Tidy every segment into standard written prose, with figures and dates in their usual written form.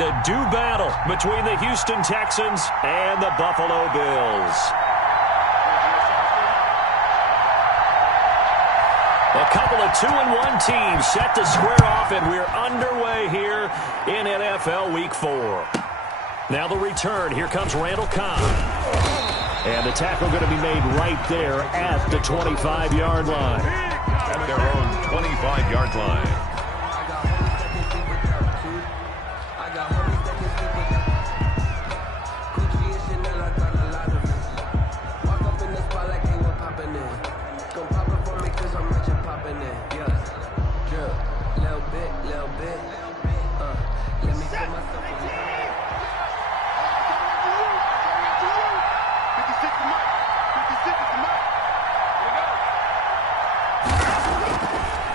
to do battle between the Houston Texans and the Buffalo Bills. A couple of 2-1 teams set to square off, and we're underway here in NFL Week 4. Now the return. Here comes Randall Cobb. And the tackle going to be made right there at the 25-yard line. At their own 25-yard line.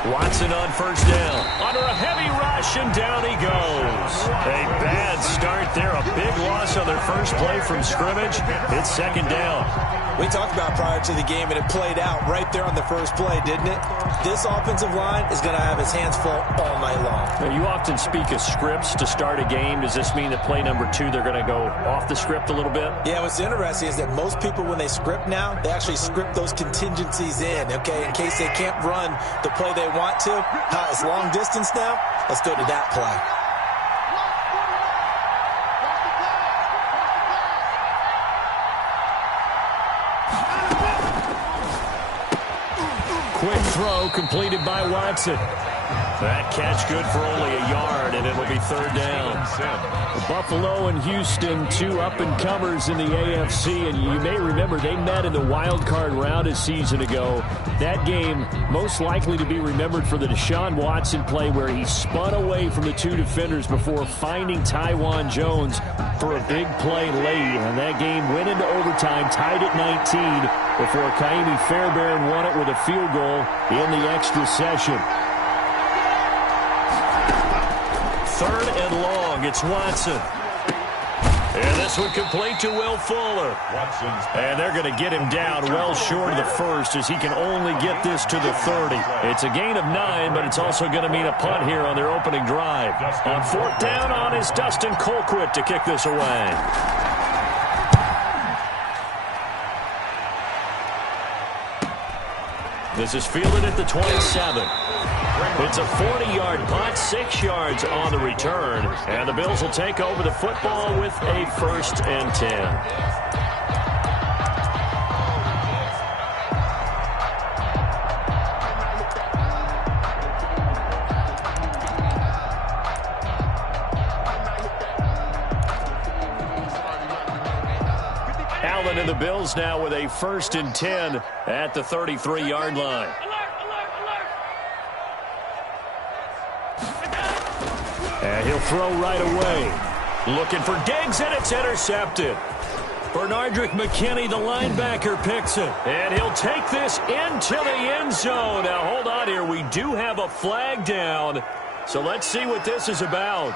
Watson on first down. Under a heavy rush, and down he goes. A bad start there. A big loss on their first play from scrimmage. It's second down. We talked about prior to the game, and it played out right there on the first play, didn't it? This offensive line is going to have his hands full all night long. Now, you often speak of scripts to start a game. Does this mean that play number 2, they're going to go off the script a little bit? Yeah, what's interesting is that most people, when they script now, they actually script those contingencies in, okay, in case they can't run the play they want to. It's long distance now. Let's go to that play. Quick throw completed by Watson. That catch good for only a yard, and it'll be third down. Buffalo and Houston, 2 up-and-comers in the AFC, and you may remember they met in the wild card round a season ago. That game most likely to be remembered for the Deshaun Watson play where he spun away from the 2 defenders before finding Tywan Jones for a big play late, and that game went into overtime, tied at 19, before Kaimi Fairbairn won it with a field goal in the extra session. Third and long, it's Watson. And this one complete to Will Fuller. And they're going to get him down well short of the first as he can only get this to the 30. It's a gain of 9, but it's also going to mean a punt here on their opening drive. On fourth down on is Dustin Colquitt to kick this away. This is fielded at the 27. It's a 40-yard punt, 6 yards on the return, and the Bills will take over the football with a 1st and 10. Allen and the Bills now with a 1st and 10 at the 33-yard line. And he'll throw right away. Looking for Diggs, and it's intercepted. Bernardrick McKinney, the linebacker, picks it. And he'll take this into the end zone. Now, hold on here. We do have a flag down. So let's see what this is about.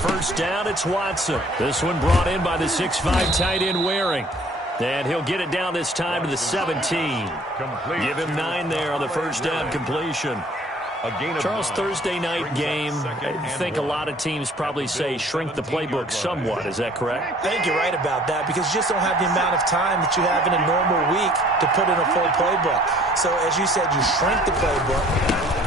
First down, it's Watson. This one brought in by the 6'5" tight end Waring. And he'll get it down this time to the 17. Give him 9 there on the first down completion. Charles, Thursday night game, I think a lot of teams probably say shrink the playbook somewhat. Is that correct? I think you're right about that because you just don't have the amount of time that you have in a normal week to put in a full playbook. So, as you said, you shrink the playbook,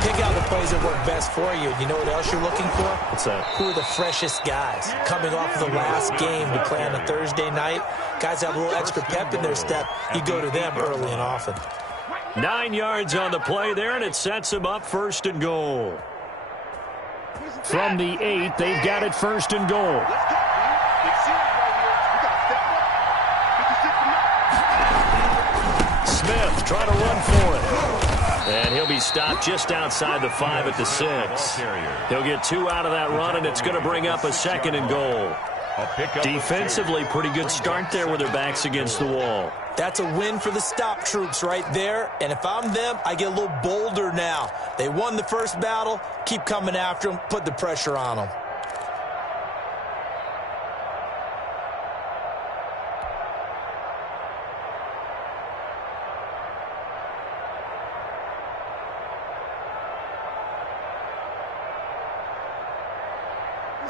pick out the plays that work best for you. You know what else you're looking for? What's that? Who are the freshest guys coming off of the last game to play on a Thursday night? Guys have a little extra pep in their step. You go to them early and often. 9 yards on the play there, and it sets them up 1st and goal. From the 8, they've got it 1st and goal. Smith trying to run for it. And he'll be stopped just outside the 5 at the 6. He'll get 2 out of that run, and it's going to bring up a 2nd and goal. Defensively, pretty good start there with their backs against the wall. That's a win for the stop troops right there. And if I'm them, I get a little bolder now. They won the first battle. Keep coming after them. Put the pressure on them.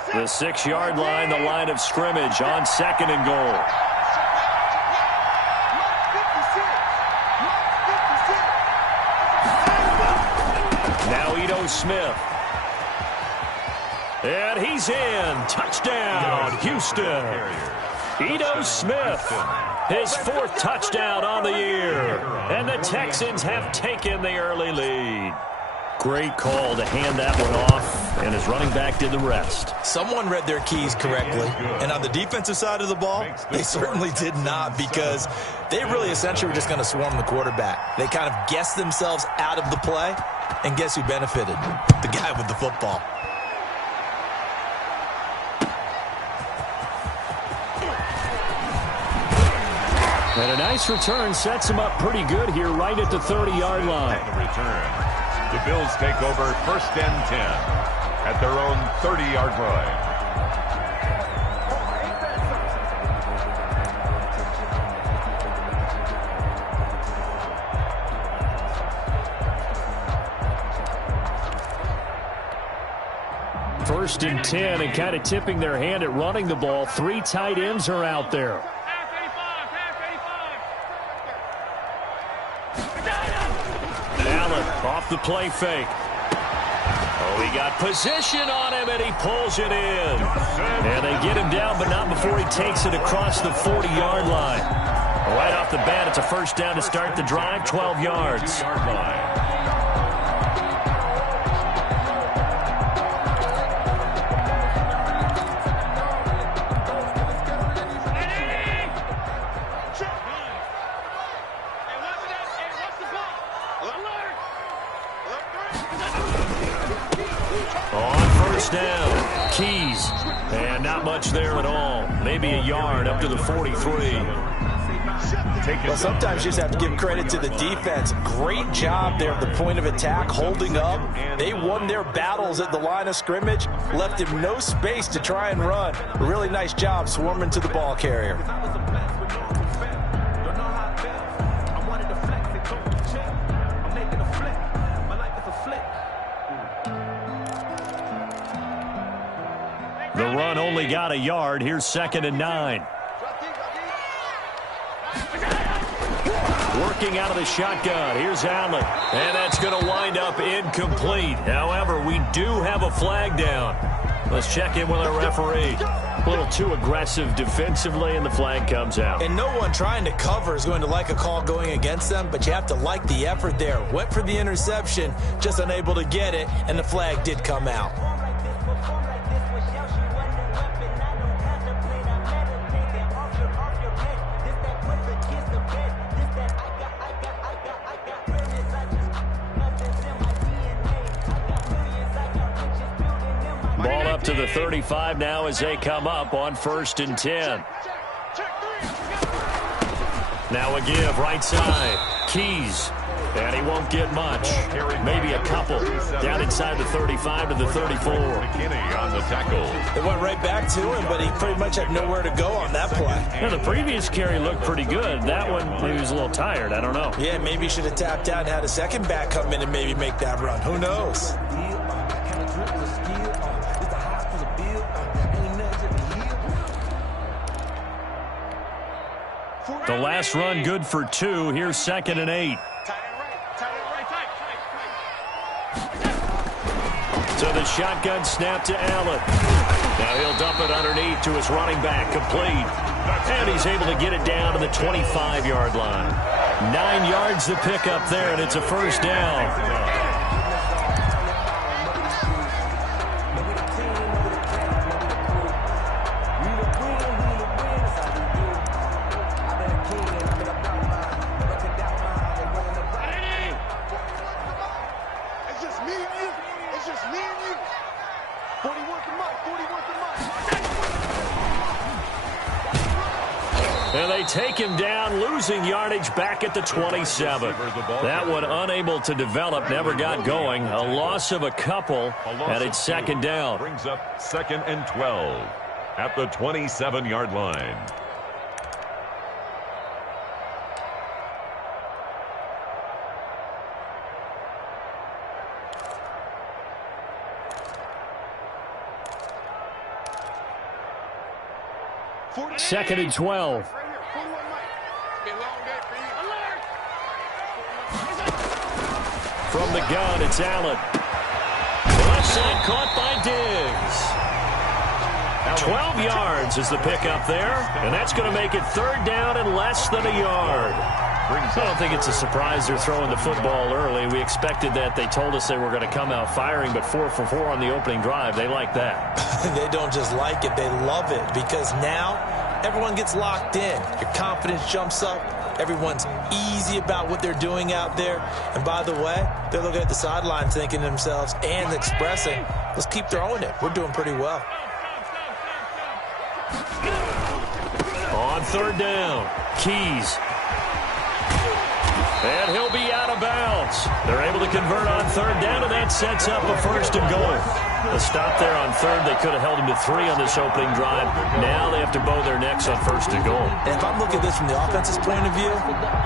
The 6-yard line, the line of scrimmage on 2nd and goal. Smith. And he's in. Touchdown, Houston. Ito Smith, his 4th touchdown on the year. And the Texans have taken the early lead. Great call to hand that one off, and his running back did the rest. Someone read their keys correctly, and on the defensive side of the ball, they certainly did not, because they really essentially were just going to swarm the quarterback. They kind of guessed themselves out of the play, and guess who benefited? The guy with the football. And a nice return sets him up pretty good here right at the 30-yard line. The Bills take over 1st and 10 at their own 30-yard line. First and 10, and kind of tipping their hand at running the ball. 3 tight ends are out there. Off the play fake. Oh, he got position on him, and he pulls it in. And they get him down, but not before he takes it across the 40-yard line. Right off the bat, it's a first down to start the drive, 12 yards. Down. Keys. And not much there at all. Maybe a yard up to the 43. Well, sometimes you just have to give credit to the defense. Great job there at the point of attack, holding up. They won their battles at the line of scrimmage, left him no space to try and run. A really nice job swarming to the ball carrier. The run only got a yard. Here's 2nd and 9. Working out of the shotgun. Here's Allen. And that's going to wind up incomplete. However, we do have a flag down. Let's check in with our referee. A little too aggressive defensively, and the flag comes out. And no one trying to cover is going to like a call going against them, but you have to like the effort there. Went for the interception, just unable to get it, and the flag did come out. Ball up to the 35 now as they come up on 1st and 10. Now a give right side. Keys. And he won't get much. Maybe a couple. Down inside the 35 to the 34. McKinney on the tackle. It went right back to him, but he pretty much had nowhere to go on that play. Now, the previous carry looked pretty good. That one, maybe he was a little tired. I don't know. Yeah, maybe he should have tapped out and had a second back come in and maybe make that run. Who knows? The last run good for 2. Here's 2nd and 8. So the shotgun snap to Allen. Now he'll dump it underneath to his running back, complete. And he's able to get it down to the 25-yard line. 9 yards to pick up there, and it's a first down. And they take him down, losing yardage back at the 27. That one unable to develop, never got going. A loss of a couple, and it's second down. Brings up 2nd and 12 at the 27-yard line. Second and 12. From the gun, it's Allen. Left side caught by Diggs. 12 yards is the pickup there, and that's going to make it third down and less than a yard. I don't think it's a surprise they're throwing the football early. We expected that. They told us they were going to come out firing, but 4 for 4 on the opening drive. They like that. They don't just like it, they love it, because now everyone gets locked in. Your confidence jumps up. Everyone's easy about what they're doing out there. And by the way, they're looking at the sideline thinking to themselves and expressing, let's keep throwing it. We're doing pretty well. On third down, Keys. And he'll be out of bounds. They're able to convert on third down, and that sets up a first and goal. A stop there on third. They could have held him to 3 on this opening drive. Now they have to bow their necks on first and goal. And if I'm looking at this from the offense's point of view,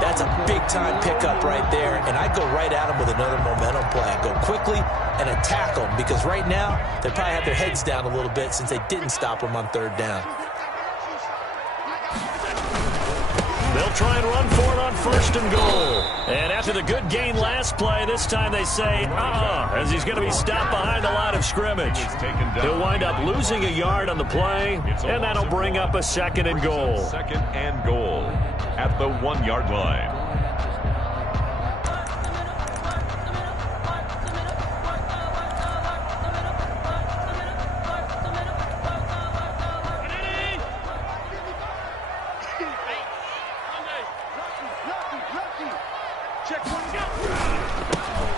that's a big-time pickup right there. And I go right at them with another momentum play. I go quickly and attack them, because right now they probably have their heads down a little bit since they didn't stop them on third down. They'll try and run for it on first and goal. And after the good gain last play, this time they say, as he's going to be stopped behind the line of scrimmage. He'll wind up losing a yard on the play, and that'll bring up a second and goal. Second and goal at the 1-yard line.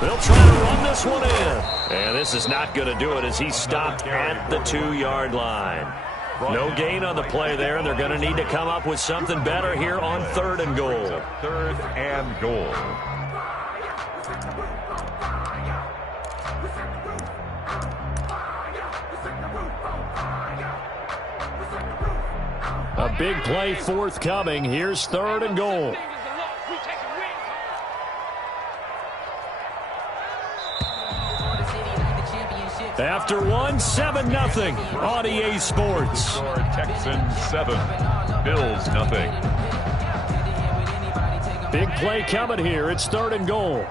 They'll try to run this one in. And this is not going to do it as he's stopped at the 2-yard line. No gain on the play there, and they're going to need to come up with something better here on third and goal. Third and goal. A big play forthcoming. Here's third and goal. After 7-0 on EA Sports. Texans 7, Bills 0. Big play coming here. It's third and goal.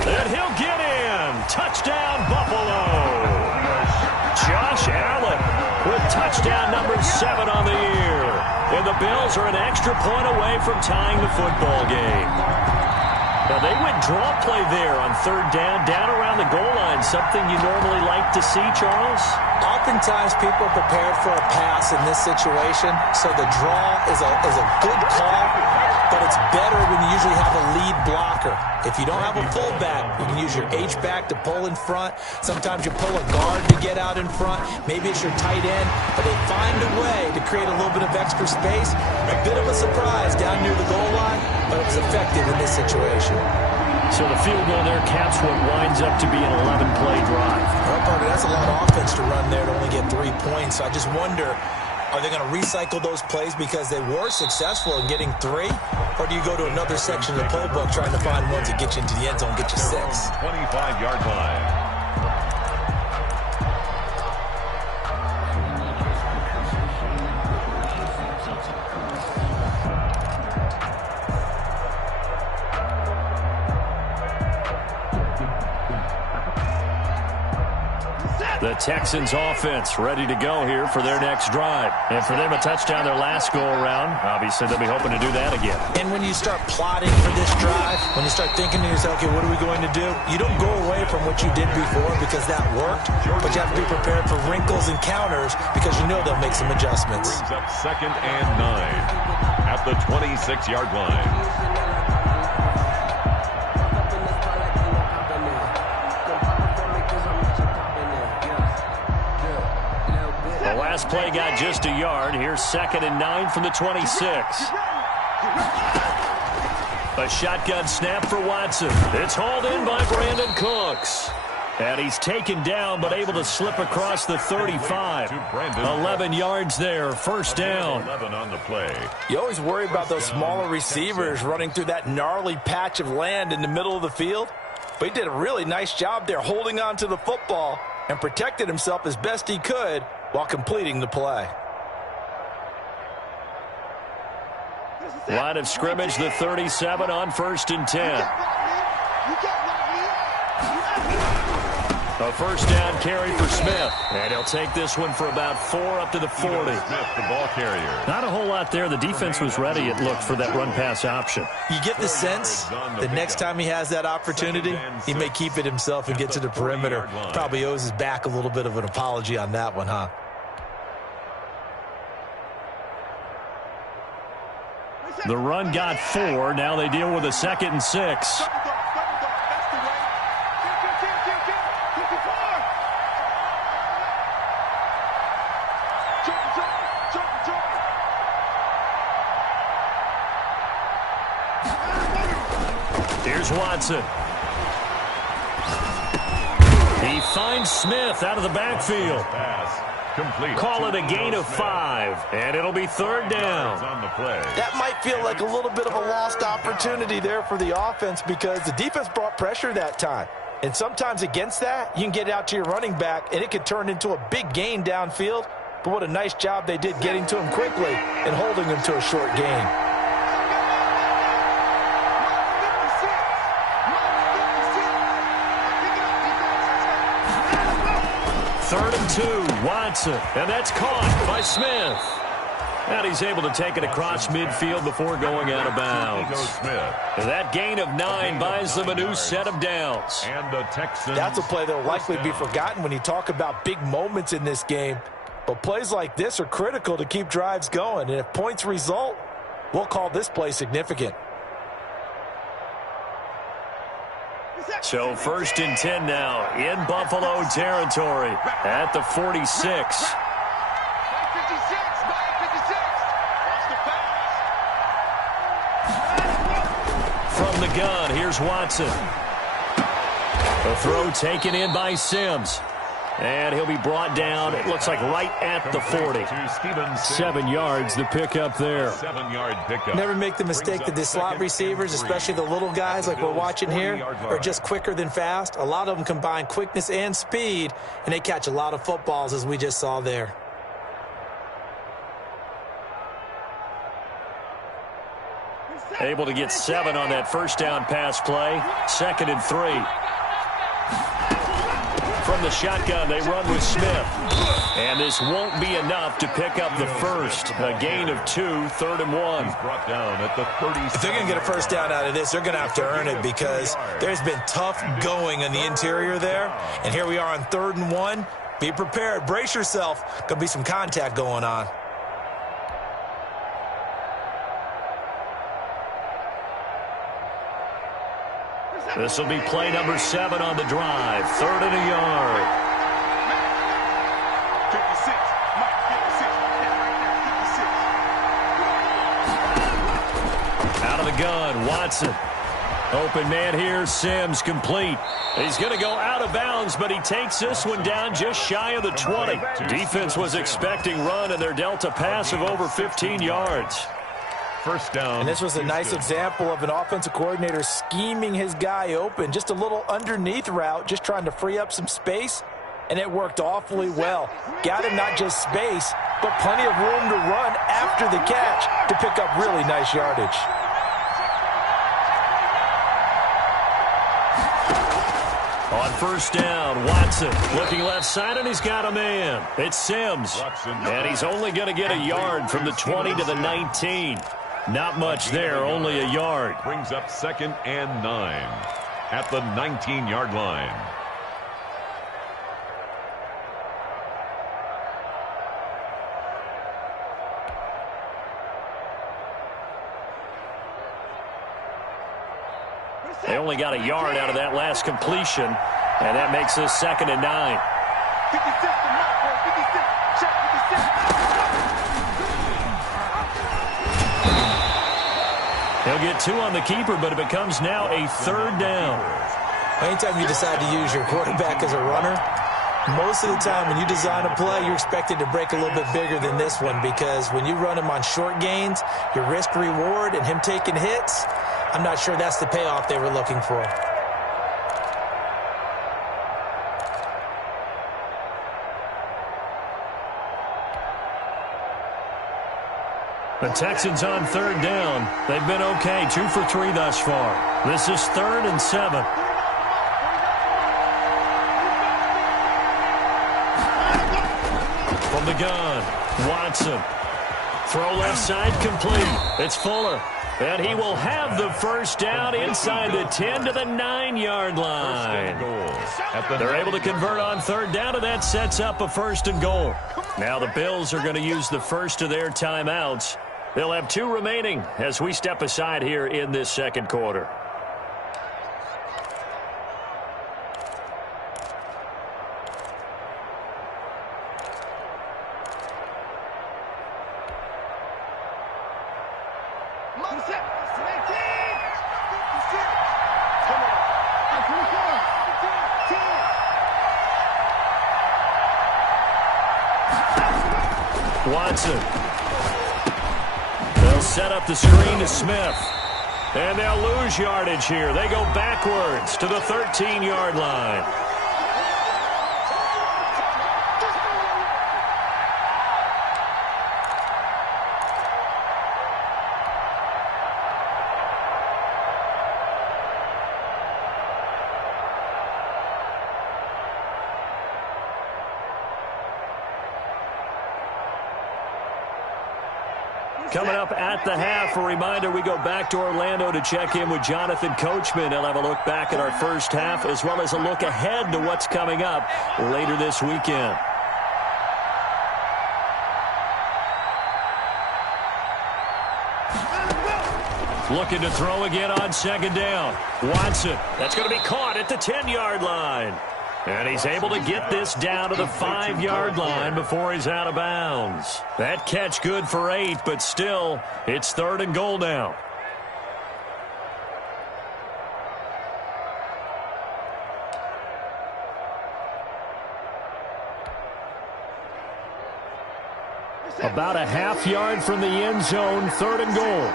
And he'll get in. Touchdown, Buffalo. Josh Allen with touchdown number 7 on the year. And the Bills are an extra point away from tying the football game. Now, they went draw play there on third down around the goal line. Something you normally like to see, Charles? Oftentimes, people are prepared for a pass in this situation, so the draw is a good call, but it's better when you usually have a lead blocker. If you don't have a fullback, you can use your H-back to pull in front. Sometimes you pull a guard to get out in front. Maybe it's your tight end, but they find a way to create a little bit of extra space. A bit of a surprise down near the goal line, but it was effective in this situation. So the field goal there caps what winds up to be an 11-play drive. Well, partner, that's a lot of offense to run there to only get 3 points. So I just wonder, are they going to recycle those plays because they were successful in getting 3? Or do you go to another section of the playbook trying to find ones that get you into the end zone, get you 6? 25-yard line. The Texans offense ready to go here for their next drive. And for them, a touchdown their last go-around. Obviously, they'll be hoping to do that again. And when you start plotting for this drive, when you start thinking to yourself, okay, what are we going to do? You don't go away from what you did before because that worked, but you have to be prepared for wrinkles and counters because you know they'll make some adjustments. Brings up 2nd and 9 at the 26-yard line. The last play got just a yard. Here's 2nd and 9 from the 26. A shotgun snap for Watson. It's hauled in by Brandon Cooks. And he's taken down but able to slip across the 35. 11 yards there, first down. 11 on the play. You always worry about those smaller receivers running through that gnarly patch of land in the middle of the field. But he did a really nice job there holding on to the football and protected himself as best he could while completing the play. Line of scrimmage, the 37 on 1st and 10. A first down carry for Smith. And he'll take this one for about 4 up to the 40. Smith, the ball carrier. Not a whole lot there. The defense was ready, it looked, for that run-pass option. You get the sense the next time he has that opportunity, he may keep it himself and get to the perimeter. Probably owes his back a little bit of an apology on that one, huh? The run got 4. Now they deal with a 2nd and 6. Here's Watson. He finds Smith out of the backfield. Complete. Call it a gain of 5, and it'll be 3rd down. On the play. That might feel like a little bit of a lost opportunity there for the offense because the defense brought pressure that time. And sometimes against that, you can get out to your running back, and it could turn into a big gain downfield. But what a nice job they did getting to him quickly and holding him to a short gain. Third and 2, Watson, and that's caught by Smith. And he's able to take it across midfield before going out of bounds. And that gain of 9 buys them a new set of downs. And the Texans. That's a play that will likely be forgotten when you talk about big moments in this game. But plays like this are critical to keep drives going. And if points result, we'll call this play significant. So 1st and 10 now in Buffalo territory at the 46. From the gun, here's Watson. A throw taken in by Sims. And he'll be brought down, it looks like right at the 40. 7 yards, the pickup there. 7-yard pickup. Never make the mistake that the slot receivers, especially the little guys like we're watching here, are just quicker than fast. A lot of them combine quickness and speed, and they catch a lot of footballs, as we just saw there. Able to get 7 on that first down pass play. 2nd and 3. From the shotgun, they run with Smith. And this won't be enough to pick up the first. A gain of 2, 3rd and 1. He's brought down at the 30. If they're going to get a first down out of this, they're going to have to earn it because there's been tough going in the interior there. And here we are on 3rd and 1. Be prepared. Brace yourself. Going to be some contact going on. This will be play number 7 on the drive. 3rd and a yard. Out of the gun, Watson. Open man here, Sims complete. He's going to go out of bounds, but he takes this one down just shy of the 20. Defense was expecting run, and they're dealt a pass of over 15 yards. First down. And this was a nice example of an offensive coordinator scheming his guy open. Just a little underneath route, just trying to free up some space, and it worked awfully well. Got him not just space, but plenty of room to run after the catch to pick up really nice yardage. On first down, Watson looking left side, and he's got a man. It's Sims, and he's only going to get a yard from the 20 to the 19. Not much there, only a yard. Brings up 2nd and 9 at the 19-yard line. They only got a yard out of that last completion, and that makes this 2nd and 9. He'll get 2 on the keeper, but it becomes now a 3rd down. Anytime you decide to use your quarterback as a runner, most of the time when you design a play, you're expected to break a little bit bigger than this one, because when you run him on short gains, your risk-reward and him taking hits, I'm not sure that's the payoff they were looking for. The Texans on 3rd down. They've been okay, 2 for 3 thus far. This is 3rd and 7. From the gun, Watson. Throw left side complete. It's Fuller. And he will have the first down inside the 10 to the 9-yard line. They're able to convert on 3rd down, and that sets up a 1st and goal. Now the Bills are going to use the first of their timeouts. They'll have 2 remaining as we step aside here in this 2nd quarter. Watson. They'll set up the screen to Smith. And they'll lose yardage here. They go backwards to the 13-yard line. Coming up at the half, a reminder, we go back to Orlando to check in with Jonathan Coachman. He'll have a look back at our first half as well as a look ahead to what's coming up later this weekend. Looking to throw again on 2nd down. Watson, that's going to be caught at the 10-yard line. And he's able to get this down to the 5-yard line before he's out of bounds. That catch good for 8, but still, it's 3rd and goal now. About a half yard from the end zone, 3rd and goal.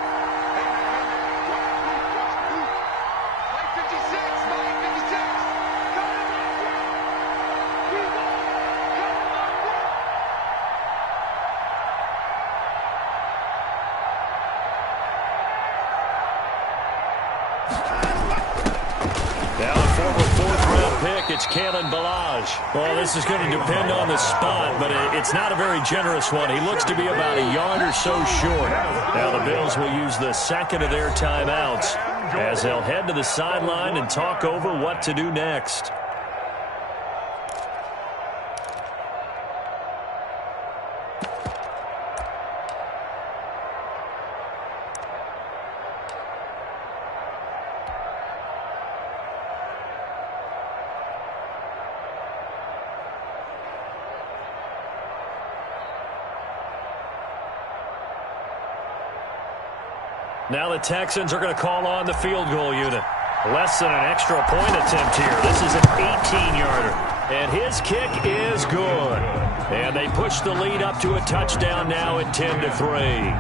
It's Kalen Ballage. Well, this is going to depend on the spot, but it's not a very generous one. He looks to be about a yard or so short. Now the Bills will use the 2nd of their timeouts as they'll head to the sideline and talk over what to do next. Now the Texans are going to call on the field goal unit. Less than an extra point attempt here. This is an 18-yarder. And his kick is good. And they push the lead up to a touchdown now at 10-3.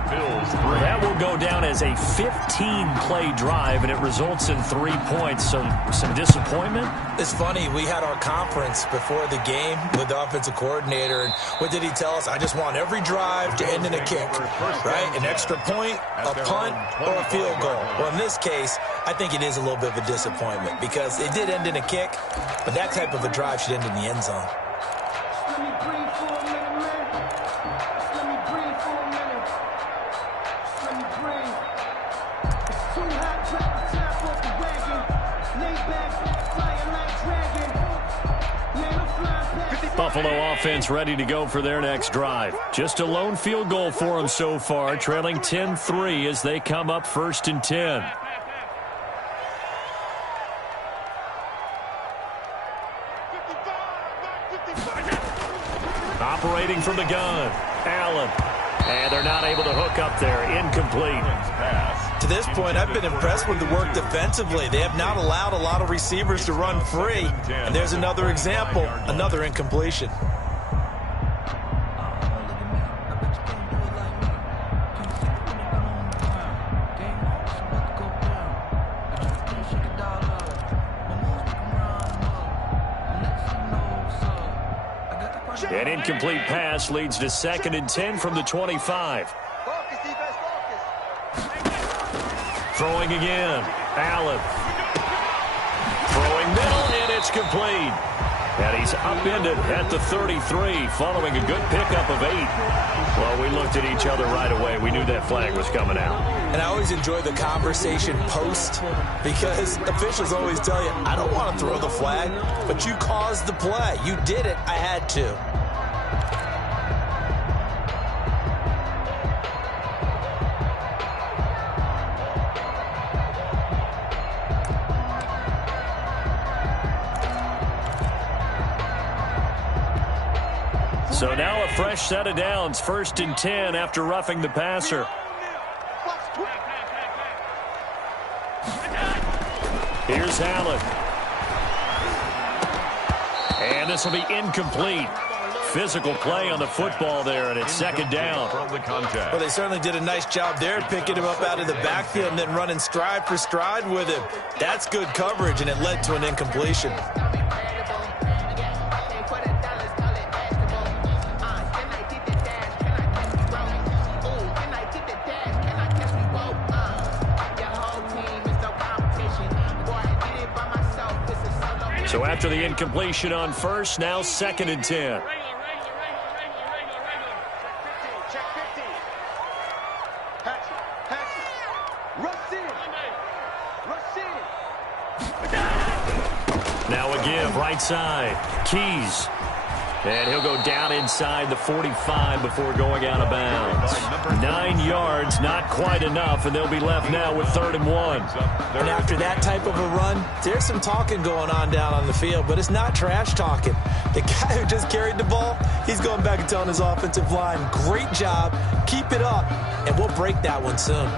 That will go down as a 15-play drive, and it results in 3 points. So some disappointment? It's funny. We had our conference before the game with the offensive coordinator, and what did he tell us? I just want every drive to end in a kick, right? An extra point, a punt, or a field goal. Well, in this case, I think it is a little bit of a disappointment because it did end in a kick, but that type of a drive should end in the end zone. Buffalo offense ready to go for their next drive. Just a lone field goal for them so far, trailing 10-3 as they come up 1st and 10. Operating from the gun, Allen. And they're not able to hook up there. Incomplete. To this point, I've been impressed with the work defensively. They have not allowed a lot of receivers to run free. And there's another example, another incompletion. An incomplete pass leads to 2nd and 10 from the 25. Throwing again. Allen. Throwing middle, and it's complete. And he's upended at the 33 following a good pickup of 8. Well, we looked at each other right away. We knew that flag was coming out. And I always enjoy the conversation post because officials always tell you, I don't want to throw the flag, but you caused the play. You did it. I had to. So now a fresh set of downs, 1st and 10 after roughing the passer. Here's Allen. And this will be incomplete. Physical play on the football there, and it's 2nd down. Well, they certainly did a nice job there, picking him up out of the backfield and then running stride for stride with him. That's good coverage, and it led to an incompletion. So after the incompletion on 1st, now 2nd and 10. Now again, right side. Keys. And he'll go down inside the 45 before going out of bounds. 9 yards, not quite enough, and they'll be left now with 3rd and 1. And after that type of a run, there's some talking going on down on the field, but it's not trash talking. The guy who just carried the ball, he's going back and telling his offensive line, great job, keep it up, and we'll break that one soon.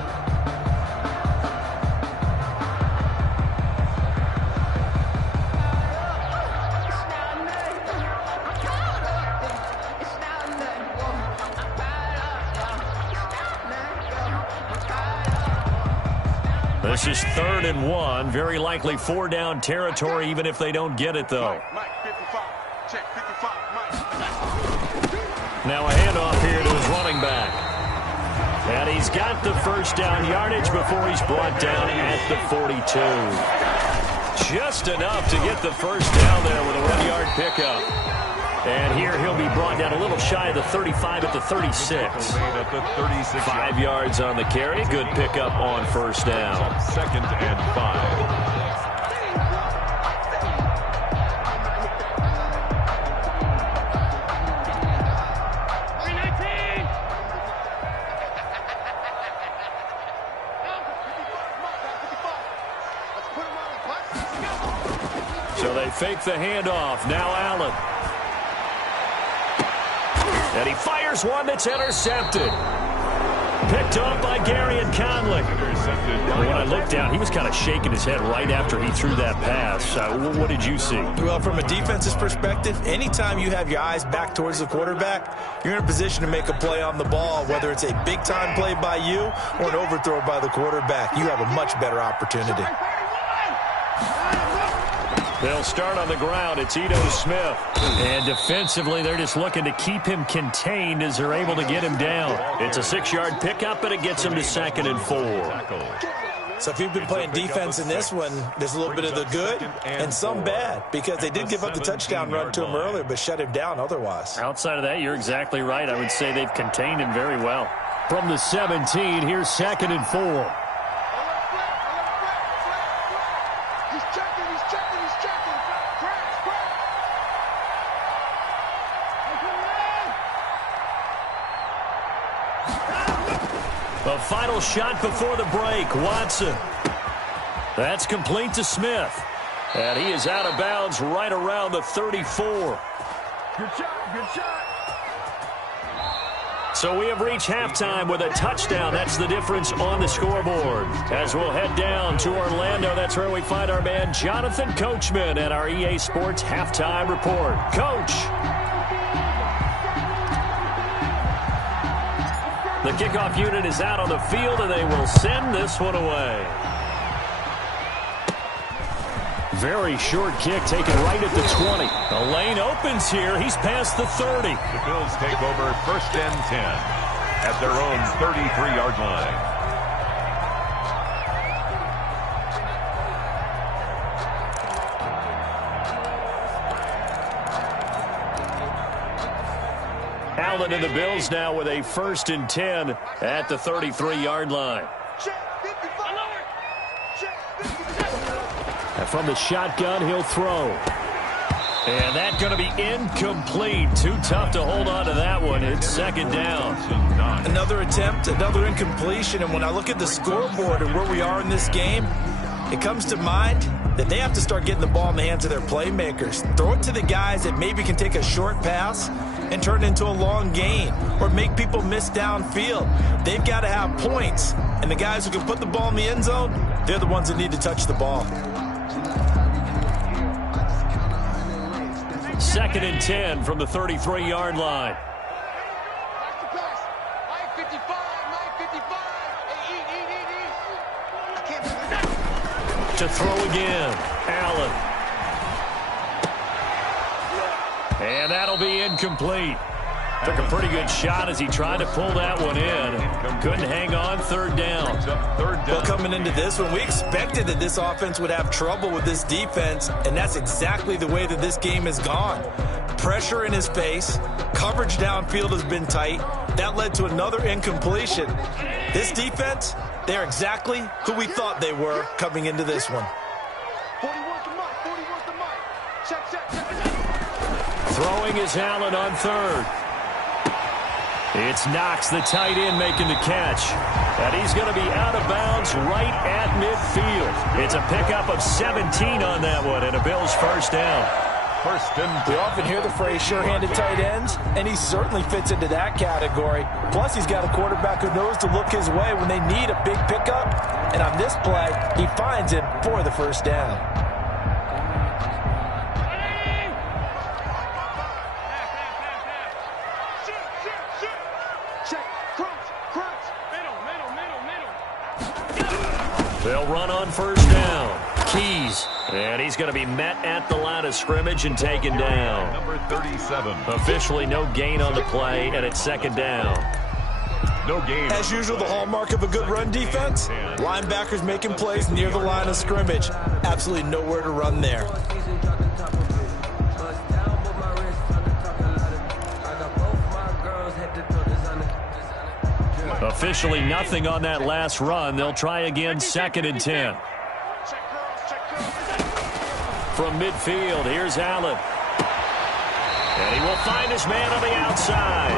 This is 3rd and 1. Very likely 4-down territory, even if they don't get it, though. Now a handoff here to his running back. And he's got the 1st down yardage before he's brought down at the 42. Just enough to get the 1st down there with a 1-yard pickup. And here he'll be brought down a little shy of the 35 at the 36. 5 yards on the carry. Good pickup on 1st down. 2nd and 5. So they fake the handoff. Now Allen. And he fires one that's intercepted. Picked off by Gary and Conley. When I looked down, he was kind of shaking his head right after he threw that pass. What did you see? Well, from a defense's perspective, anytime you have your eyes back towards the quarterback, you're in a position to make a play on the ball, whether it's a big-time play by you or an overthrow by the quarterback. You have a much better opportunity. They'll start on the ground. It's Ito Smith. And defensively, they're just looking to keep him contained as they're able to get him down. It's a 6-yard pickup, and it gets him to 2nd and 4. So if you've been playing defense in this one, there's a little bit of the good and some bad, because they did give up the touchdown run to him earlier, but shut him down otherwise. Outside of that, you're exactly right. I would say they've contained him very well. From the 17, here's 2nd and 4. The final shot before the break, Watson. That's complete to Smith. And he is out of bounds right around the 34. Good shot, good shot. So we have reached halftime with a touchdown. That's the difference on the scoreboard. As we'll head down to Orlando, that's where we find our man Jonathan Coachman at our EA Sports Halftime Report. Coach. The kickoff unit is out on the field, and they will send this one away. Very short kick taken right at the 20. The lane opens here. He's past the 30. The Bills take over 1st and 10 at their own 33-yard line. Allen and the Bills now with a 1st and 10 at the 33-yard line. And from the shotgun, he'll throw. And that's going to be incomplete. Too tough to hold on to that one. It's 2nd down. Another attempt, another incompletion. And when I look at the scoreboard and where we are in this game, it comes to mind that they have to start getting the ball in the hands of their playmakers. Throw it to the guys that maybe can take a short pass and turn it into a long gain or make people miss downfield. They've got to have points. And the guys who can put the ball in the end zone, they're the ones that need to touch the ball. 2nd and 10 from the 33-yard line. To throw again, Allen. And that'll be incomplete. Took a pretty good shot as he tried to pull that one in. Couldn't hang on. 3rd down. Well, coming into this one, we expected that this offense would have trouble with this defense, and that's exactly the way that this game has gone. Pressure in his face. Coverage downfield has been tight. That led to another incompletion. This defense, they're exactly who we thought they were coming into this one. Throwing is Allen on 3rd. It's Knox, the tight end, making the catch. And he's going to be out of bounds right at midfield. It's a pickup of 17 on that one, and a Bills 1st down. 1st and 10. We often hear the phrase sure-handed tight ends, and he certainly fits into that category. Plus, he's got a quarterback who knows to look his way when they need a big pickup. And on this play, he finds it for the 1st down. They'll run on 1st down. Keys. And he's going to be met at the line of scrimmage and taken down. Number 37. Officially no gain on the play, and it's 2nd down. No gain. As usual, the hallmark of a good run defense, linebackers making plays near the line of scrimmage. Absolutely nowhere to run there. Officially nothing on that last run. They'll try again, 2nd and 10. From midfield, here's Allen. And he will find his man on the outside.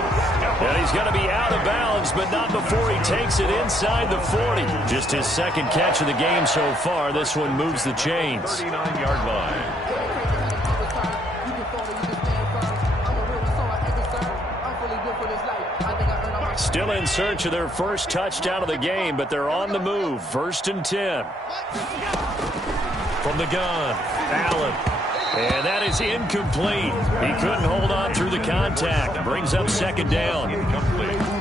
And he's going to be out of bounds, but not before he takes it inside the 40. Just his 2nd catch of the game so far. This one moves the chains. 39-yard line. Still in search of their first touchdown of the game, but they're on the move. 1st and 10. From the gun, Allen. And that is incomplete. He couldn't hold on through the contact. Brings up 2nd down.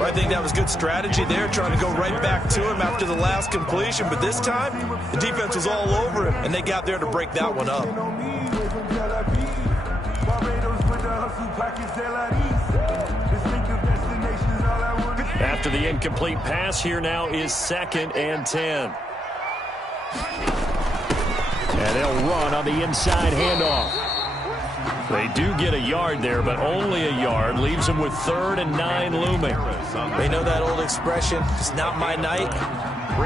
I think that was good strategy there, trying to go right back to him after the last completion. But this time, the defense was all over him, and they got there to break that one up. After the incomplete pass, here now is 2nd and 10. And they'll run on the inside handoff. They do get a yard there, but only a yard. Leaves them with 3rd and 9 looming. They know that old expression, it's not my night.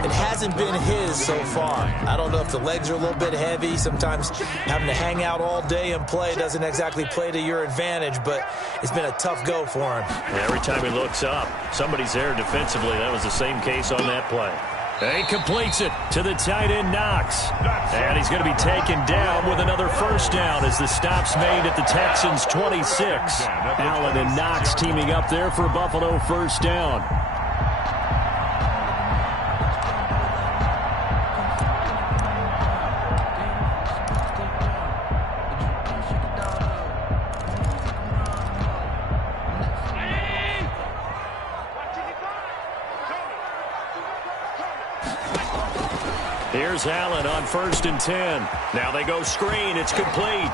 It hasn't been his so far. I don't know if the legs are a little bit heavy. Sometimes having to hang out all day and play doesn't exactly play to your advantage, but it's been a tough go for him. Yeah, every time he looks up, somebody's there defensively. That was the same case on that play. He completes it to the tight end, Knox. And he's going to be taken down with another 1st down as the stop's made at the Texans' 26. Allen and Knox teaming up there for Buffalo 1st down. Here's Allen on 1st and 10. Now they go screen. It's complete.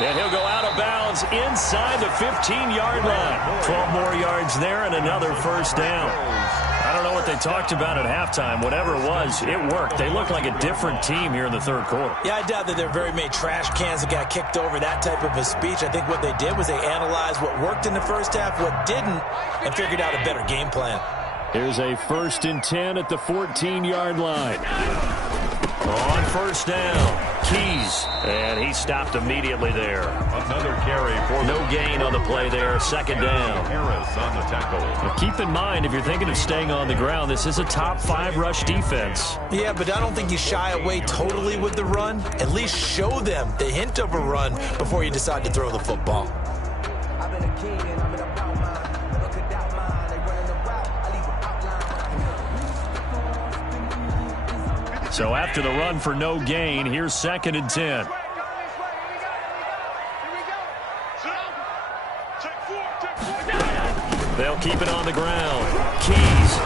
And he'll go out of bounds inside the 15-yard line. 12 more yards there and another 1st down. I don't know what they talked about at halftime. Whatever it was, it worked. They look like a different team here in the 3rd quarter. Yeah, I doubt that there are very many trash cans that got kicked over, that type of a speech. I think what they did was they analyzed what worked in the 1st half, what didn't, and figured out a better game plan. Here's a 1st and 10 at the 14-yard line. On 1st down, Keys. And he stopped immediately there. Another carry for no gain on the play there. 2nd down. Harris on the tackle. Now keep in mind, if you're thinking of staying on the ground, this is a top 5 rush defense. Yeah, but I don't think you shy away totally with the run. At least show them the hint of a run before you decide to throw the football. So after the run for no gain, here's 2nd and 10. They'll keep it on the ground. Keys.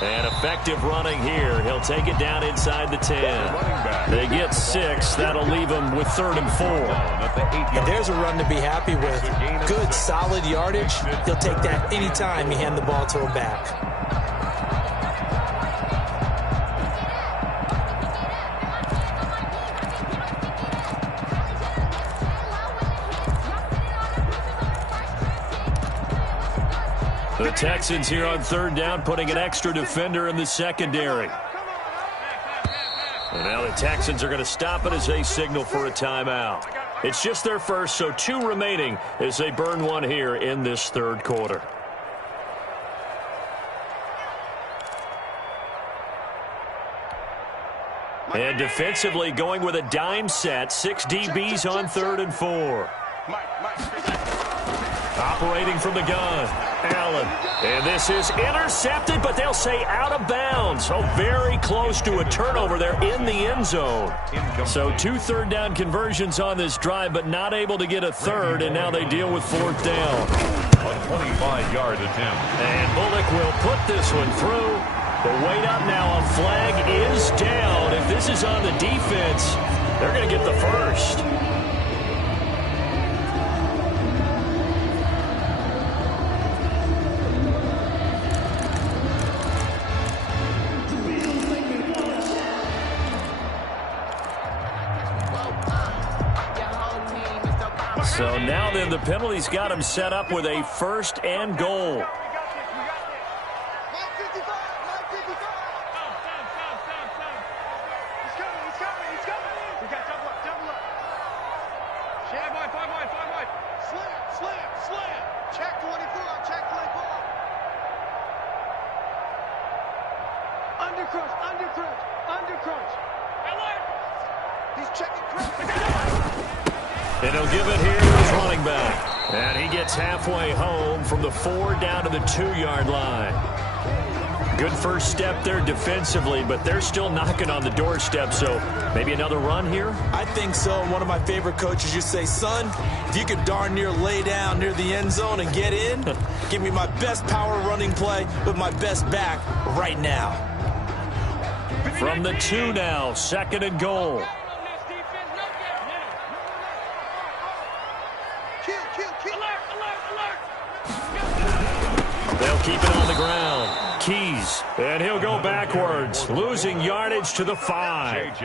And effective running here. He'll take it down inside the 10. They get 6. That'll leave them with 3rd and 4. And there's a run to be happy with. Good, solid yardage. He'll take that anytime you hand the ball to him back. The Texans here on 3rd down, putting an extra defender in the secondary. And now the Texans are going to stop it as they signal for a timeout. It's just their first, so 2 remaining as they burn one here in this 3rd quarter. And defensively going with a dime set, 6 DBs on 3rd and 4. Operating from the gun, Allen. And this is intercepted, but they'll say out of bounds. Oh, very close to a turnover there in the end zone. So 2 3rd down conversions on this drive, but not able to get a 3rd, and now they deal with 4th down. A 25-yard attempt. And Bullock will put this one through. But wait up now, a flag is down. If this is on the defense, they're going to get the first. So now then the penalty's got him set up with a 1st and goal. And he'll give it here to his running back. And he gets halfway home from the 4 down to the 2-yard line. Good first step there defensively, but they're still knocking on the doorstep, so maybe another run here? I think so. One of my favorite coaches used to say, son, if you could darn near lay down near the end zone and get in, give me my best power running play with my best back right now. From the 2 now, 2nd and goal. They'll keep it on the ground. Keys, and he'll go backwards, losing yardage to the 5.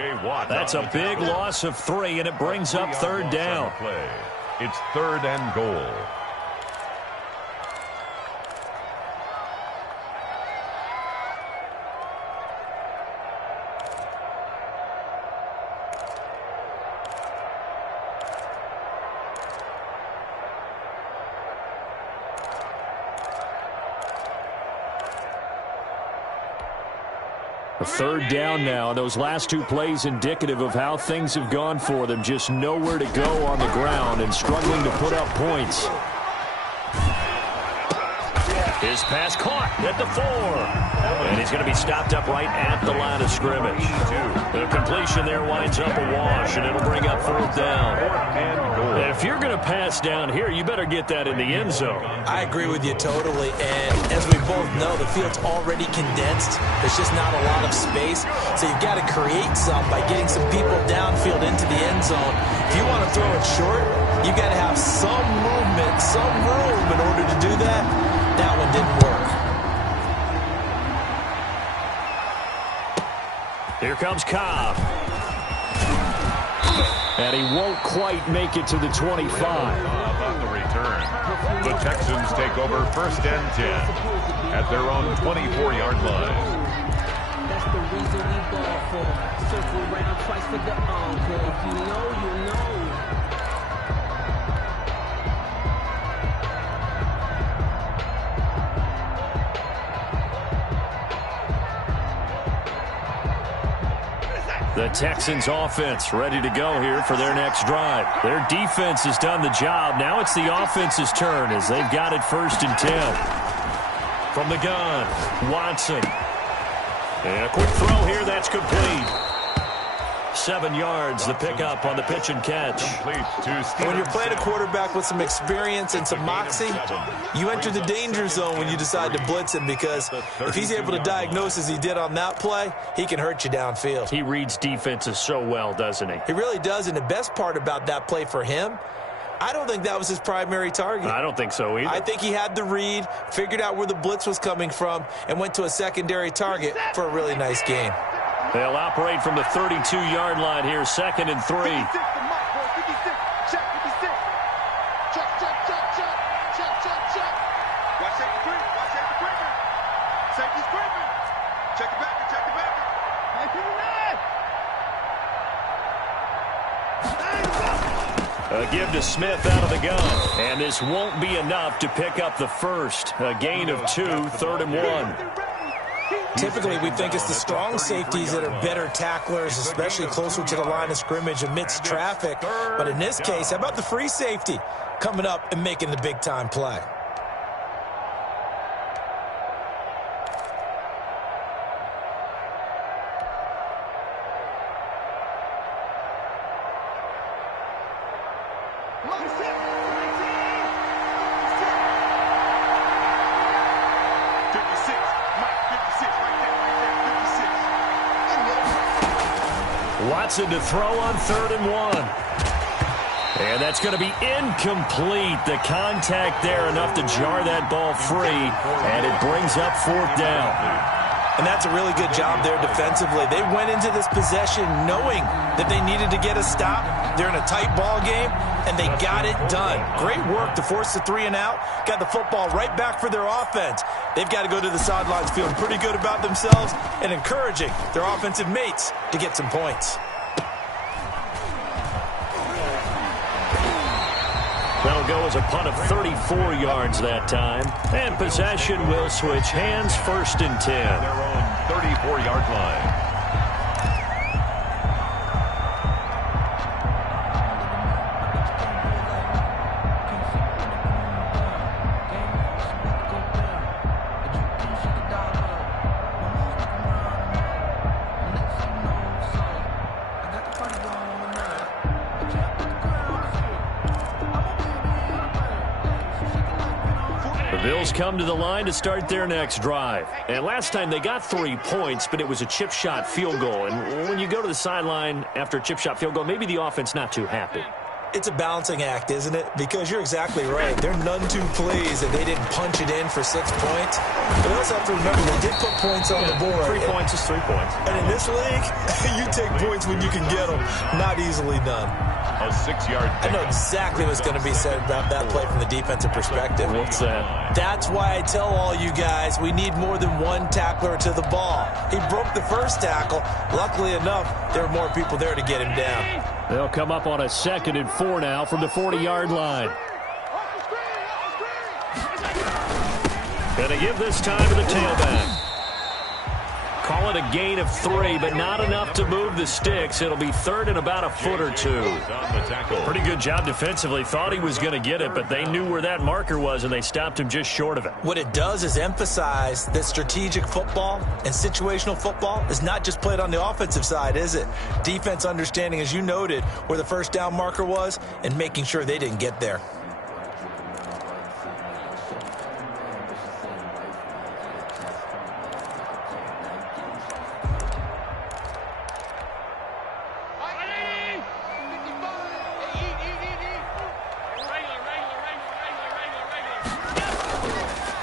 That's a big loss of 3, and it brings up 3rd down. It's 3rd and goal. A 3rd down now. Those last 2 plays indicative of how things have gone for them. Just nowhere to go on the ground and struggling to put up points. His pass caught at the 4. And he's going to be stopped up right at the line of scrimmage. The completion there winds up a wash, and it'll bring up 4th down. If you're going to pass down here, you better get that in the end zone. I agree with you totally, and as we both know, the field's already condensed. There's just not a lot of space, so you've got to create some by getting some people downfield into the end zone. If you want to throw it short, you've got to have some movement, some room in order to do that. That one didn't work. Here comes Cobb. And he won't quite make it to the 25. On the return, the Texans take over 1st and 10 at their own 24-yard line. That's the reason we ball for. Circle round twice for the encore. If you know, you know. The Texans offense ready to go here for their next drive. Their defense has done the job. Now it's the offense's turn as they've got it 1st and 10. From the gun, Watson. And a quick throw here, that's complete. 7 yards, the pickup on the pitch and catch. When you're playing a quarterback with some experience and some moxie, you enter the danger zone when you decide to blitz him, because if he's able to diagnose as he did on that play, he can hurt you downfield. He reads defenses so well, doesn't he? He really does, and the best part about that play for him, I don't think that was his primary target. I don't think so either. I think he had the read, figured out where the blitz was coming from, and went to a secondary target for a really nice game. They'll operate from the 32-yard line here, 2nd and 3. A give to Smith out of the gun. And this won't be enough to pick up the first. A gain of 2, 3rd and 1. Typically, we think it's the strong safeties that are better tacklers, especially closer to the line of scrimmage amidst traffic. But in this case, how about the free safety coming up and making the big-time play? Watson to throw on 3rd and 1. And that's going to be incomplete. The contact there enough to jar that ball free, and it brings up 4th down. And that's a really good job there defensively. They went into this possession knowing that they needed to get a stop. They're in a tight ball game, and they got it done. Great work to force the 3 and out. Got the football right back for their offense. They've got to go to the sidelines feeling pretty good about themselves and encouraging their offensive mates to get some points. That'll go as a punt of 34 yards that time. And possession will switch hands, 1st and 10. Their own 34-yard line. Bills come to the line to start their next drive. And last time they got 3 points, but it was a chip shot field goal. And when you go to the sideline after a chip shot field goal, maybe the offense not too happy. It's a balancing act, isn't it? Because you're exactly right. They're none too pleased that they didn't punch it in for 6 points. But you also have to remember they did put points on the board. 3 points is 3 points. And in this league, you take points when you can get them. Not easily done. A 6-yard I know exactly what's going to be said about that play from the defensive perspective. What's that? That's why I tell all you guys we need more than one tackler to the ball. He broke the first tackle. Luckily enough, there were more people there to get him down. They'll come up on a 2nd and 4 now from the 40-yard line. Gonna give this time to the tailback. Call it a gain of 3, but not enough to move the sticks. It'll be 3rd and about a foot or 2. Pretty good job defensively. Thought he was going to get it, but they knew where that marker was, and they stopped him just short of it. What it does is emphasize that strategic football and situational football is not just played on the offensive side, is it? Defense understanding, as you noted, where the first down marker was and making sure they didn't get there.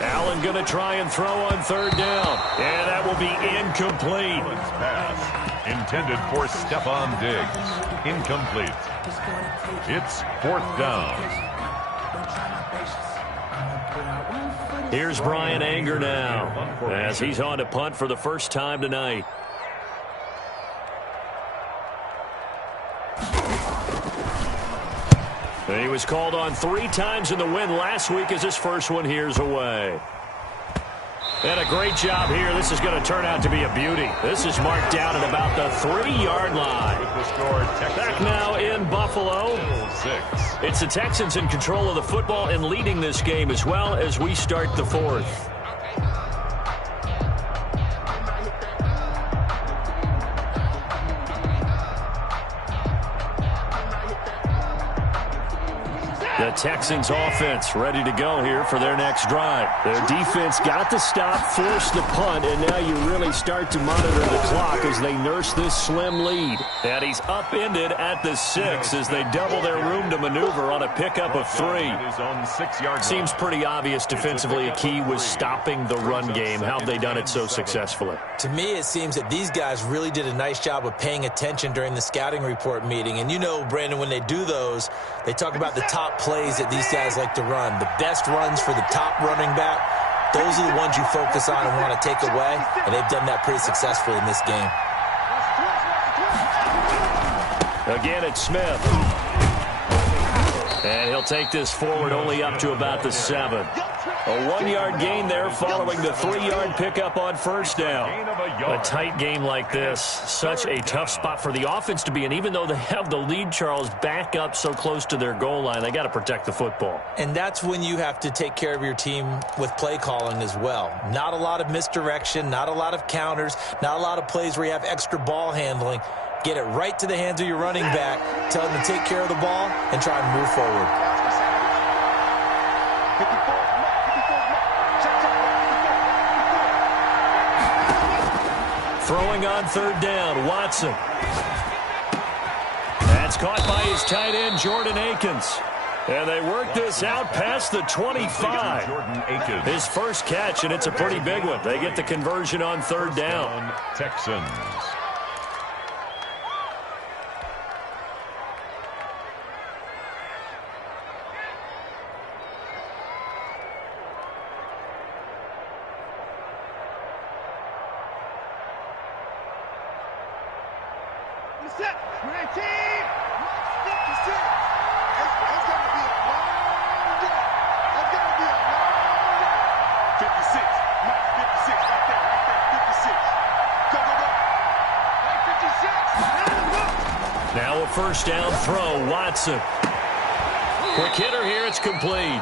Allen going to try and throw on 3rd down. And that will be incomplete. Pass intended for Stephon Diggs. Incomplete. It's 4th down. Here's Brian Anger now as he's on to punt for the first time tonight. He was called on 3 times in the win last week as his first one here's away. And a great job here. This is going to turn out to be a beauty. This is marked down at about the 3-yard line. With the score, Back now in Buffalo. 6. It's the Texans in control of the football and leading this game as well as we start the 4th. The Texans offense ready to go here for their next drive. Their defense got to stop, force the punt, and now you really start to monitor the clock as they nurse this slim lead. And he's upended at the 6 as they double their room to maneuver on a pickup of 3. Seems pretty obvious defensively a key was stopping the run game. How have they done it so successfully? To me, it seems that these guys really did a nice job of paying attention during the scouting report meeting. And you know, Brandon, when they do those, they talk about the top plays that these guys like to run. The best runs for the top running back, those are the ones you focus on and want to take away. And they've done that pretty successfully in this game. Again, it's Smith. And he'll take this forward only up to about the 7. A 1-yard gain there following the 3-yard pickup on 1st down. A tight game like this, such a tough spot for the offense to be in. Even though they have the lead, Charles, back up so close to their goal line, they got to protect the football. And that's when you have to take care of your team with play calling as well. Not a lot of misdirection, not a lot of counters, not a lot of plays where you have extra ball handling. Get it right to the hands of your running back, tell them to take care of the ball, and try and move forward. Throwing on 3rd down, Watson. That's caught by his tight end, Jordan Akins. And they work this out past the 25. His first catch, and it's a pretty big one. They get the conversion on 3rd down. Texans. Now a first down throw, Watson. Quick hitter here, it's complete.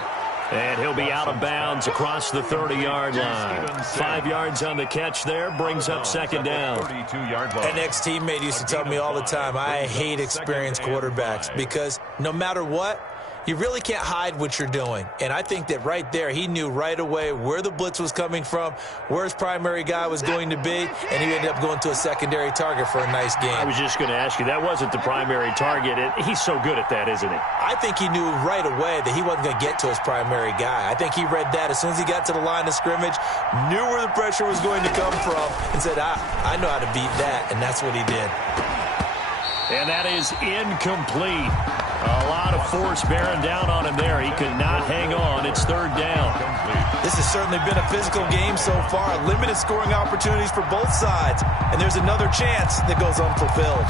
And he'll be out of bounds across the 30-yard line. 5 yards on the catch there, brings up 2nd down. An ex-teammate used to tell me all the time, I hate experienced quarterbacks because no matter what, You really can't hide what you're doing. And I think that right there, he knew right away where the blitz was coming from, where his primary guy was going to be, and he ended up going to a secondary target for a nice game. I was just going to ask you, that wasn't the primary target. He's so good at that, isn't he? I think he knew right away that he wasn't going to get to his primary guy. I think he read that as soon as he got to the line of scrimmage, knew where the pressure was going to come from, and said, I know how to beat that, and that's what he did. And that is incomplete. A lot of force bearing down on him there. He could not hang on. It's third down. This has certainly been a physical game so far. Limited scoring opportunities for both sides. And there's another chance that goes unfulfilled.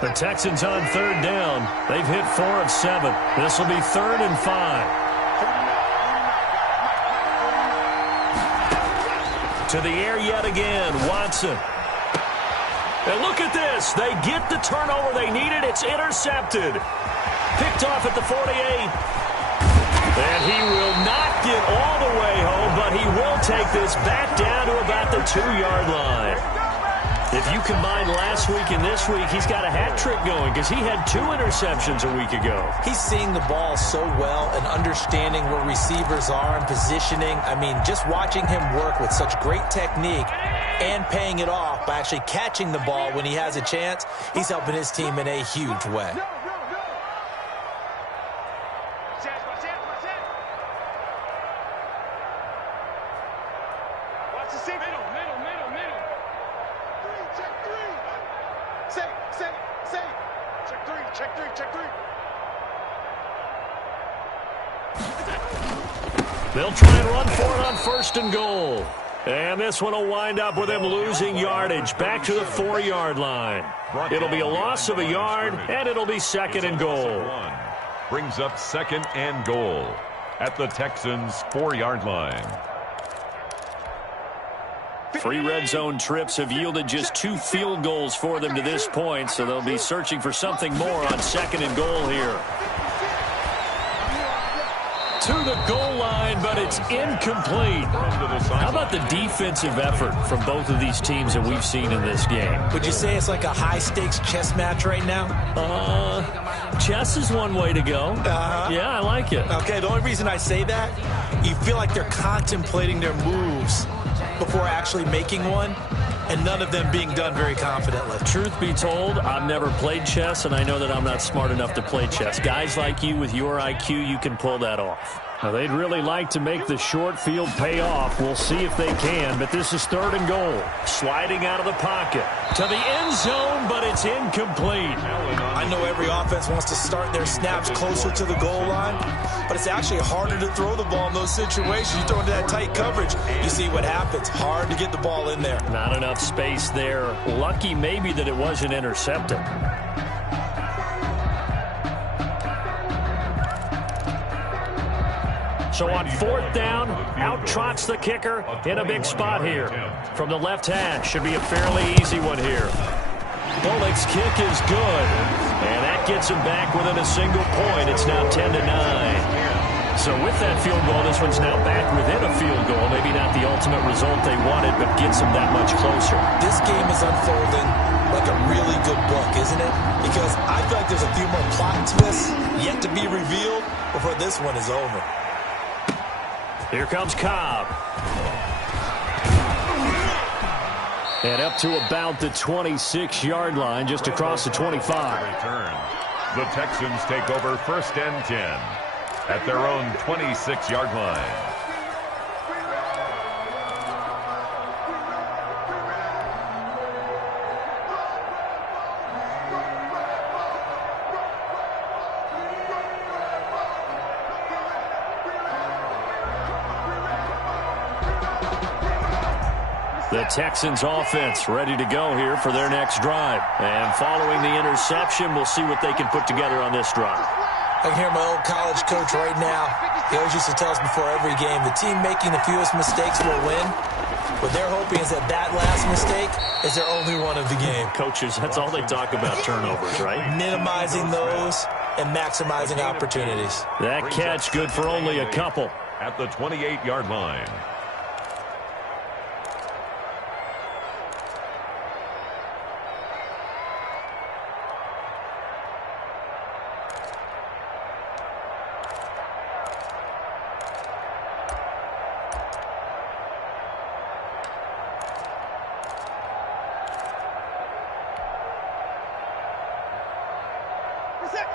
The Texans on third down. They've hit 4 of 7. This will be 3rd and 5. To the air yet again, Watson. And look at this. They get the turnover they needed. It's intercepted. Picked off at the 48. And he will not get all the way home, but he will take this back down to about the 2-yard line. If you combine last week and this week, he's got a hat trick going because he had 2 interceptions a week ago. He's seeing the ball so well and understanding where receivers are and positioning. I mean, just watching him work with such great technique and paying it off by actually catching the ball when he has a chance, he's helping his team in a huge way. They'll try and run for it on 1st and goal. And this one will wind up with him losing yardage back to the 4-yard line. It'll be a loss of a yard, and it'll be 2nd and goal. Brings up 2nd and goal at the Texans' 4-yard line. 3 red zone trips have yielded just 2 field goals for them to this point, so they'll be searching for something more on 2nd and goal here. To the goal line, but it's incomplete. How about the defensive effort from both of these teams that we've seen in this game? Would you say it's like a high-stakes chess match right now? Chess is one way to go. Yeah, I like it. Okay, the only reason I say that, you feel like they're contemplating their moves before actually making one, and none of them being done very confidently. Truth be told, I've never played chess, and I know that I'm not smart enough to play chess. Guys like you with your IQ, you can pull that off. Now, they'd really like to make the short field pay off. We'll see if they can, but this is 3rd and goal. Sliding out of the pocket to the end zone, but it's incomplete. I know every offense wants to start their snaps closer to the goal line, but it's actually harder to throw the ball in those situations. You throw into that tight coverage, you see what happens. Hard to get the ball in there. Not enough space there. Lucky maybe that it wasn't intercepted. So on 4th down, out trots the kicker in a big spot here. From the left hash, should be a fairly easy one here. Bullock's kick is good, and that gets him back within a single point. It's now 10-9. So with that field goal, this one's now back within a field goal. Maybe not the ultimate result they wanted, but gets them that much closer. This game is unfolding like a really good book, isn't it? Because I feel like there's a few more plot twists yet to be revealed before this one is over. Here comes Cobb. And up to about the 26-yard line, just across the 25. Return. The Texans take over 1st and 10 at their own 26-yard line. The Texans offense ready to go here for their next drive. And following the interception, we'll see what they can put together on this drive. I can hear my old college coach right now. He always used to tell us before every game, the team making the fewest mistakes will win. What they're hoping is that that last mistake is their only one of the game. Coaches, that's all they talk about, turnovers, right? Minimizing those and maximizing opportunities. That catch good for only a couple. At the 28-yard line.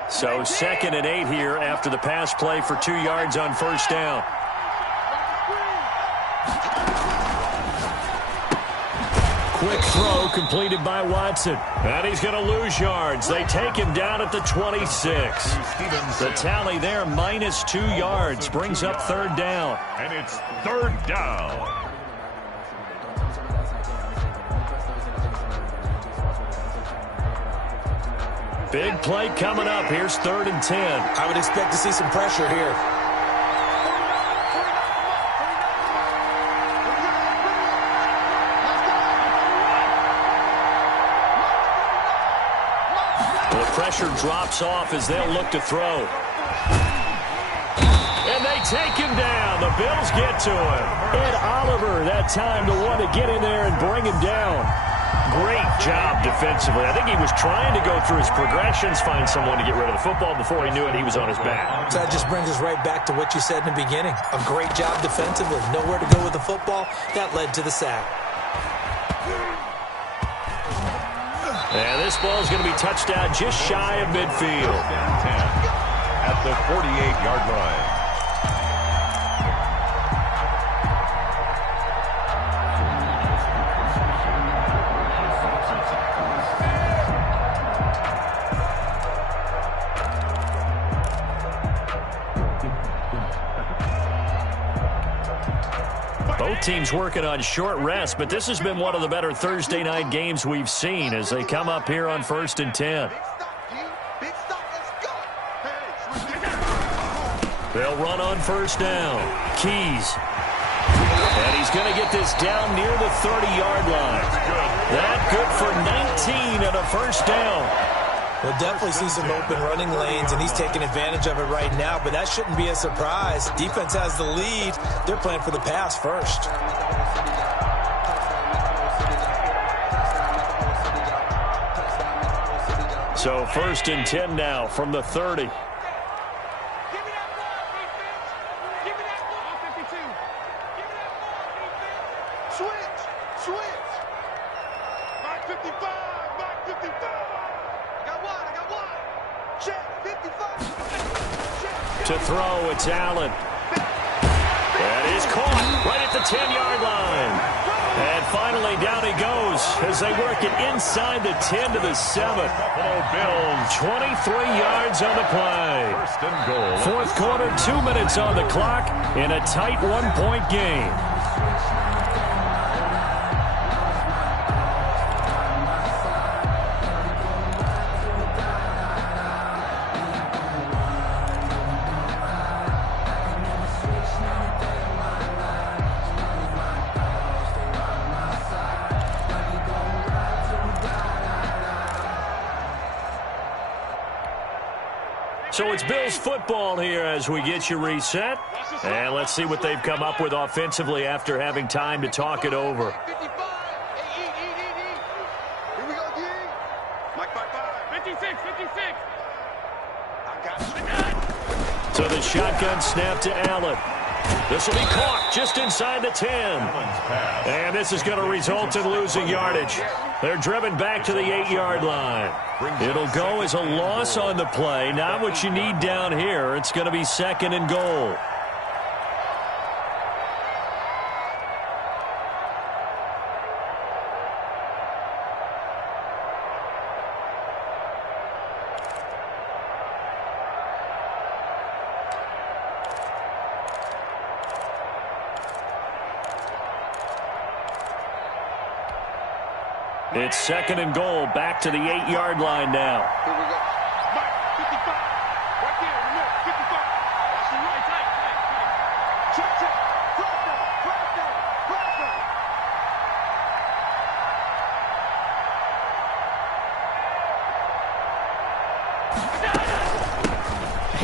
So 2nd and 8 here after the pass play for 2 yards on first down. Quick throw completed by Watson. And he's going to lose yards. They take him down at the 26. The tally there, -2 yards, brings up 3rd down. And it's 3rd down. Big play coming up. Here's 3rd and 10. I would expect to see some pressure here. The pressure drops off as they'll look to throw. And they take him down. The Bills get to him. Ed Oliver, that time, the one to get in there and bring him down. Great job defensively. I think he was trying to go through his progressions, find someone to get rid of the football. Before he knew it, he was on his back. So that just brings us right back to what you said in the beginning. A great job defensively. Nowhere to go with the football. That led to the sack. And this ball is going to be touched out just shy of midfield. At the 48-yard line. Both teams working on short rest, but this has been one of the better Thursday night games we've seen as they come up here on 1st and 10. They'll run on first down. Keys. And he's going to get this down near the 30-yard line. That good for 19 and a first down. We'll definitely see some open running lanes, and he's taking advantage of it right now, but that shouldn't be a surprise. Defense has the lead. They're playing for the pass first. So 1st and 10 now from the 30. To throw, it's Allen. That is caught right at the 10-yard line. And finally, down he goes as they work it inside the 10 to the 7. Buffalo Bills. 23 yards on the play. 1st and goal. 4th quarter, 2 minutes on the clock in a tight one-point game. So it's Bills football here as we get you reset. And let's see what they've come up with offensively after having time to talk it over. So the shotgun snap to Allen. This will be caught just inside the 10. And this is going to result in losing yardage. They're driven back to the 8-yard line. It'll go as a loss on the play. Not what you need down here. It's going to be 2nd and goal. It's 2nd and goal, back to the 8-yard line now. Here we go. Mike, 55. Right there, remember, 55. Watch the right. Check. Cross down.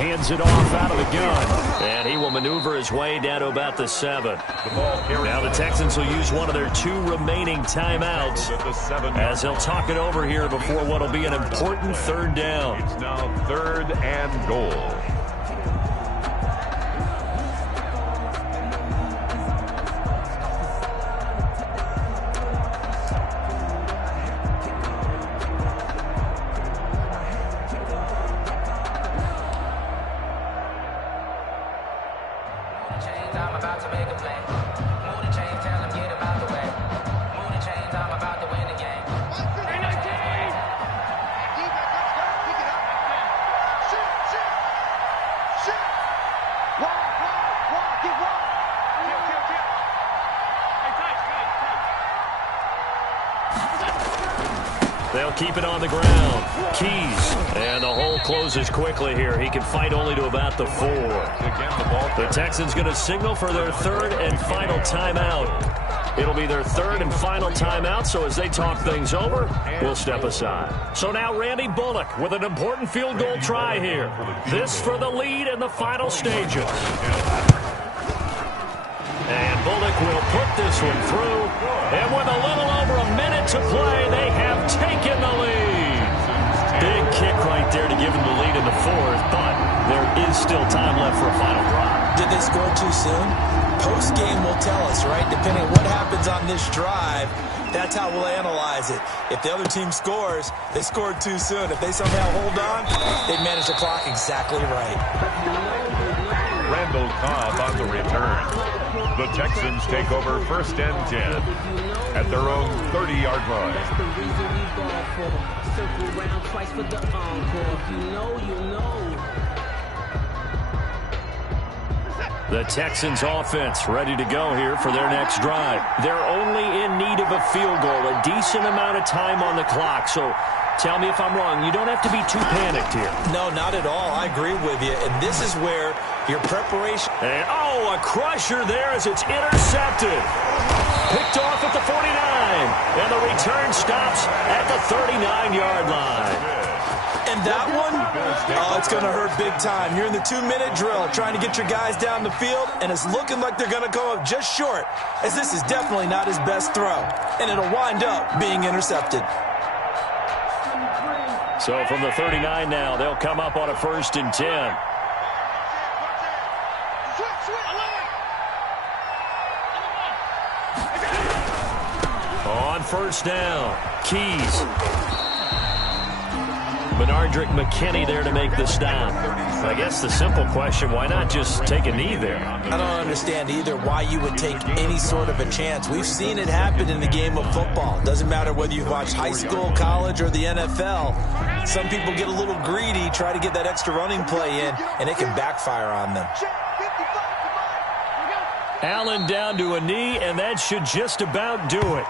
hands it off out of the gun. And he will maneuver his way down to about the 7. Now the Texans will use one of their 2 remaining timeouts as they'll talk it over here before what will be an important 3rd down. It's now 3rd and goal. They'll keep it on the ground. Keys. And the hole closes quickly here. He can fight only to about the 4. The Texans going to signal for their 3rd and final timeout. It'll be their 3rd and final timeout, so as they talk things over, we'll step aside. So now Randy Bullock with an important field goal try here. This for the lead in the final stages. And Bullock will put this one through. And with a little over a minute to play, they have taken the lead. Big kick right there to give them the lead in the 4th, but there is still time left for a final drive. Did they score too soon? Post-game will tell us, right? Depending on what happens on this drive, that's how we'll analyze it. If the other team scores, they scored too soon. If they somehow hold on, they manage the clock exactly right. Randall Cobb on the return. The Texans take over 1st and 10 at their own 30-yard line. That's the reason we ball for. Circle round twice for the encore. If you know, you know. The Texans offense ready to go here for their next drive. They're only in need of a field goal, a decent amount of time on the clock. So tell me if I'm wrong. You don't have to be too panicked here. No, not at all. I agree with you. And this is where your preparation. And, a crusher there as it's intercepted. Picked off at the 49. And the return stops at the 39-yard line. And that one, it's going to hurt big time. You're in the 2-minute drill trying to get your guys down the field, and it's looking like they're going to come up just short, as this is definitely not his best throw. And it'll wind up being intercepted. So from the 39 now, they'll come up on a 1st and 10. On 1st down, Keys. Benardrick McKinney there to make the stop. I guess the simple question, why not just take a knee there? I don't understand either why you would take any sort of a chance. We've seen it happen in the game of football. Doesn't matter whether you've watched high school, college, or the NFL. Some people get a little greedy, try to get that extra running play in, and it can backfire on them. Allen down to a knee, and that should just about do it.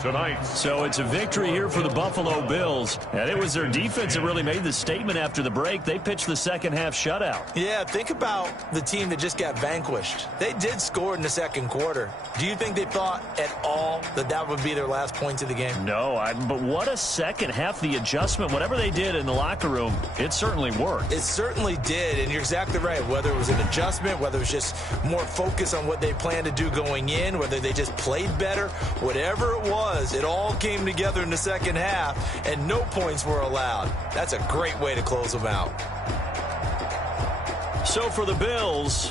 Tonight. So it's a victory here for the Buffalo Bills. And it was their defense that really made the statement after the break. They pitched the second-half shutout. Yeah, think about the team that just got vanquished. They did score in the 2nd quarter. Do you think they thought at all that that would be their last points of the game? No, but what a second half. The adjustment, whatever they did in the locker room, it certainly worked. It certainly did, and you're exactly right. Whether it was an adjustment, whether it was just more focus on what they planned to do going in, whether they just played better, whatever it was, it all came together in the second half, and no points were allowed. That's a great way to close them out. So for the Bills,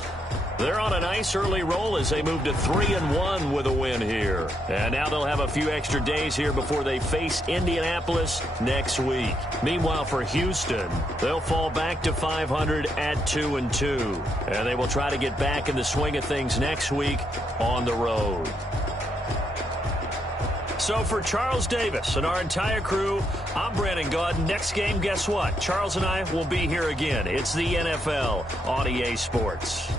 they're on a nice early roll as they move to 3-1 with a win here. And now they'll have a few extra days here before they face Indianapolis next week. Meanwhile, for Houston, they'll fall back to 500 at 2-2. And they will try to get back in the swing of things next week on the road. So for Charles Davis and our entire crew, I'm Brandon Gaudin. Next game, guess what? Charles and I will be here again. It's the NFL on EA Sports.